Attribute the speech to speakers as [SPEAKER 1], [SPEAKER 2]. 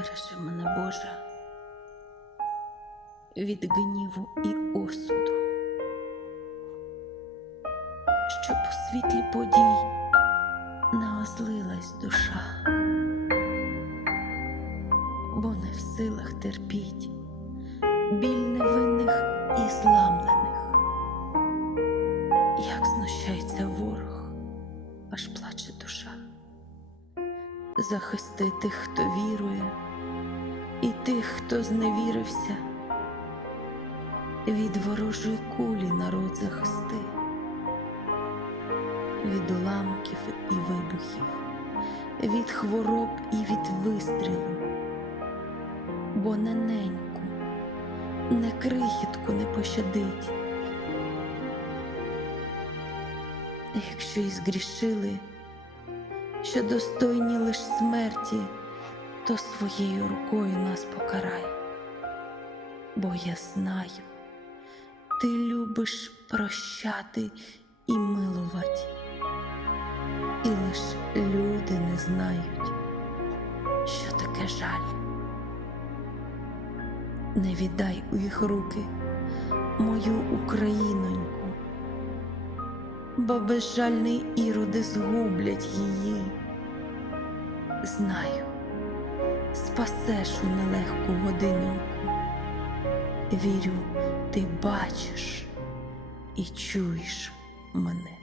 [SPEAKER 1] Бережи мене, Боже, від гніву і осуду, щоб у світлі подій не озлилась душа, бо не в силах терпіть біль невинних і зламлених, як знущається ворог, аж плаче душа. Захисти тих, хто вірує, тих, хто зневірився, від ворожої кулі народ захисти, від уламків і вибухів, від хвороб і від вистрілу, бо на неньку, не крихітку не пощадить. Якщо і згрішили, що достойні лиш смерті, то своєю рукою нас покарай. Бо я знаю, ти любиш прощати і милувати, і лиш люди не знають, що таке жаль. Не віддай у їх руки мою Україноньку бо безжальний іроди згублять її. Знаю, спасеш у нелегку годинку. Вірю, ти бачиш і чуєш мене.